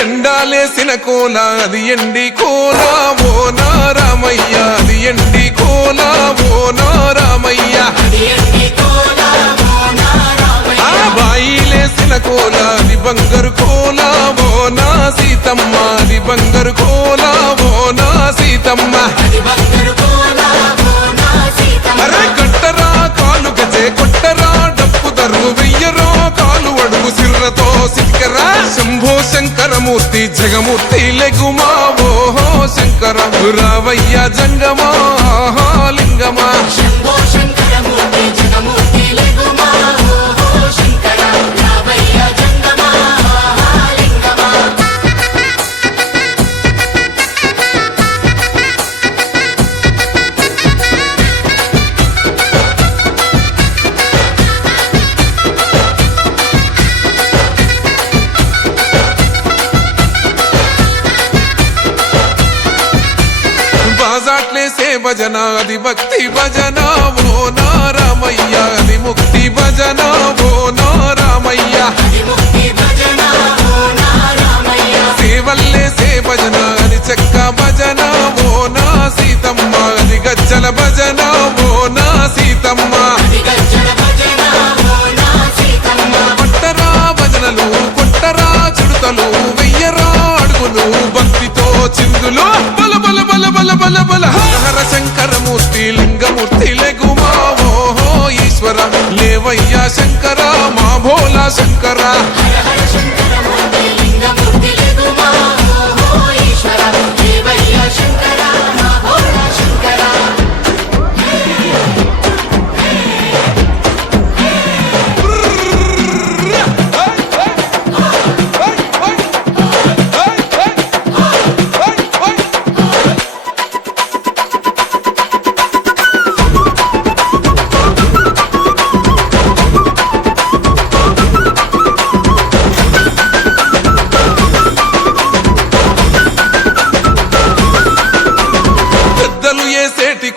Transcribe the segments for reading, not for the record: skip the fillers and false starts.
ఎండాలేసిన కోల అది ఎండి కోల ఓ నారామయ్య అది ఎండి కోల ఓ నారామయ్య బాయిలేసిన కోల అది బంగారు కోల ఓ నా సీతమ్మ అది బంగారు కోల ఓ నా సీతమ్మ అరే కట్టరా కాలు గజే కొట్టరా డప్పు దరు వెయ్యరో కాలు అడుగు సిర్రతో సిక్కరా శంభో శంకరమూర్తి జగమూర్తి లెగుమా ఓహో శంకర రావయ్య జంగమా లింగమా శంభో శంకరమూర్తి జగమూర్తి లెగుమా ఓహో శంకర రావయ్య జంగమా లింగమా బాజాట్లేసే భజన అది భక్తి భజన ఓ నారామయ్య అది ముక్తి భజన ఓ నారామయ్య సేవల్లేసే భజన అది చెక్క భజన ఓ నా సీతమ్మ అది గజ్జల భజన ఓ నా సీతమ్మ కొట్టరా భజనలు కొట్టరా చుడతలు వెయ్యరా అడుగులు భక్తితో చిందులు బల బల బల బల బల బల హర శంకరమూర్తి లింగమూర్తి లెగుమా ఓహో ఈశ్వర లేవయ్యా శంకర మా భోలా శంకర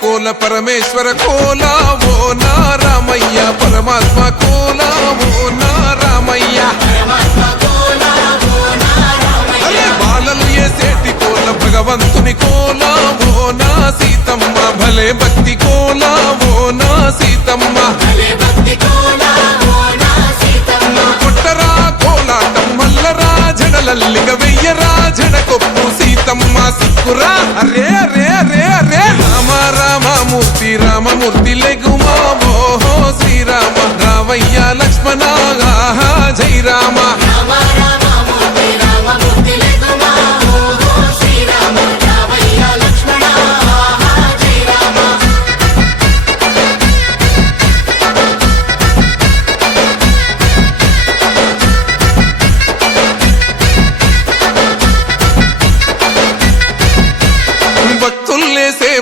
కోల పరమేశ్వర కోల ఓ నారామయ్య పరమాత్మ కోల ఓ నారామయ్య బాలలు ఏసేటి కోల భగవంతుని కోల ఓ నా సీతమ్మ భలే భక్తి కోల ఓ నా సీతమ్మ కొట్టరా కోలాటం మల్లరా జడలల్లిగ వెయ్యరా జడకొప్పు సీతమ్మ సిక్కురా అరే అరే అరే అరే రామ రామమూర్తి రామమూర్తి లెగుమా ఓహో శ్రీరామ రావయ్య లక్ష్మణ జై రామ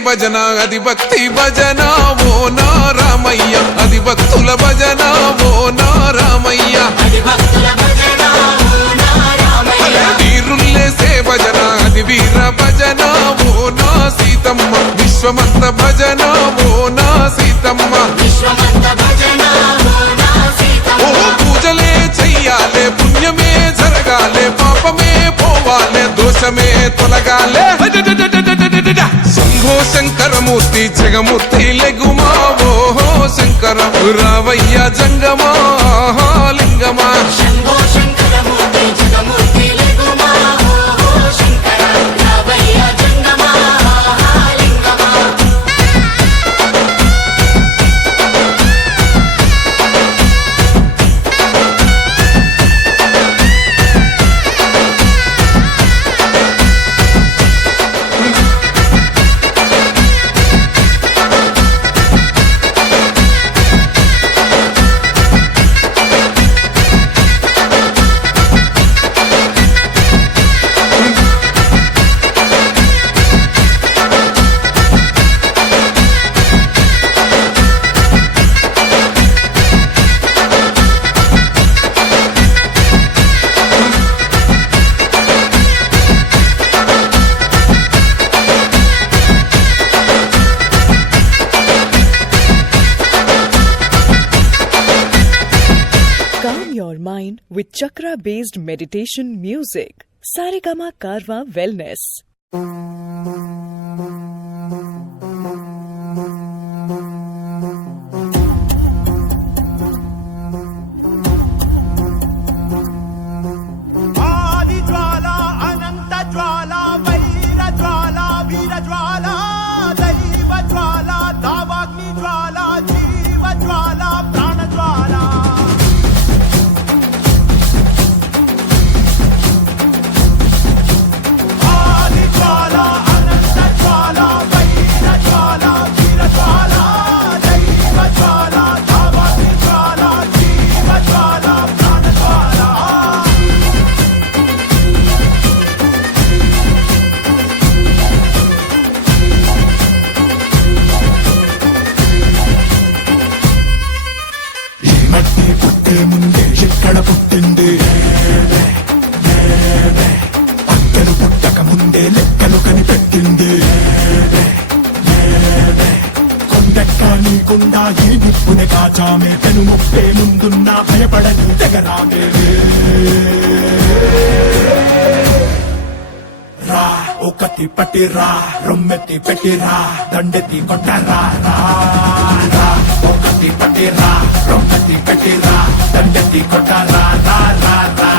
భజన అది భక్తి భజన ఓ నారామయ్య అది భక్తుల భజన ఓ నారామయ్య వీరుల్లేసే భజన అది వీర భజన ఓ నా సీతమ్మ విశ్వమంత భజన ఓ నా సీతమ్మ ఓ పూజలే చెయ్యాలే పుణ్యమే జరగాలే పాపమే పోవాలే దోషమే తొలగాలే శంభో శంకరమూర్తి జగమూర్తి లెగుమా ఓహో శంకర రావయ్య జంగమా లింగమా శంభో శంకరమూర్తి జగమూర్తి లెగుమా ఓహో శంకర రావయ్య జంగమా లింగమా Calm your mind with chakra-based meditation music. Saregama Karwa Wellness. ఆది జ్వాల అనంత జ్వాల వైర జ్వాల వీర జ్వాల దైవ జ్వాల దావాగ్ని జ్వాల జీవ జ్వాల ప్రాణ జ్వాల ఆది జ్వాల అనంత జ్వాల వైర జ్వాల వీర జ్వాల దైవ జ్వాల దావాగ్ని జ్వాల జీవ జ్వాల ప్రాణ జ్వాల ఈ మట్టి పుట్టే ముందే ఎక్కడ పుట్టింది పక్కలు పుట్టక ముందే లెక్కలు కనిపెట్టింది కొండెక్క నీకుండా ఈ నిప్పుని కాచామే పెను ముప్పే ముందున్నా భయపడని తెగరామే రా ఒకటి పట్టి రా రొమ్మెత్తి పెట్టి రా దండెత్తి కొట్టరా రా రా ఒకటి పట్టి రా రొమ్మెత్తి పెట్టి రా దండెత్తి కొట్టరా రా రా రా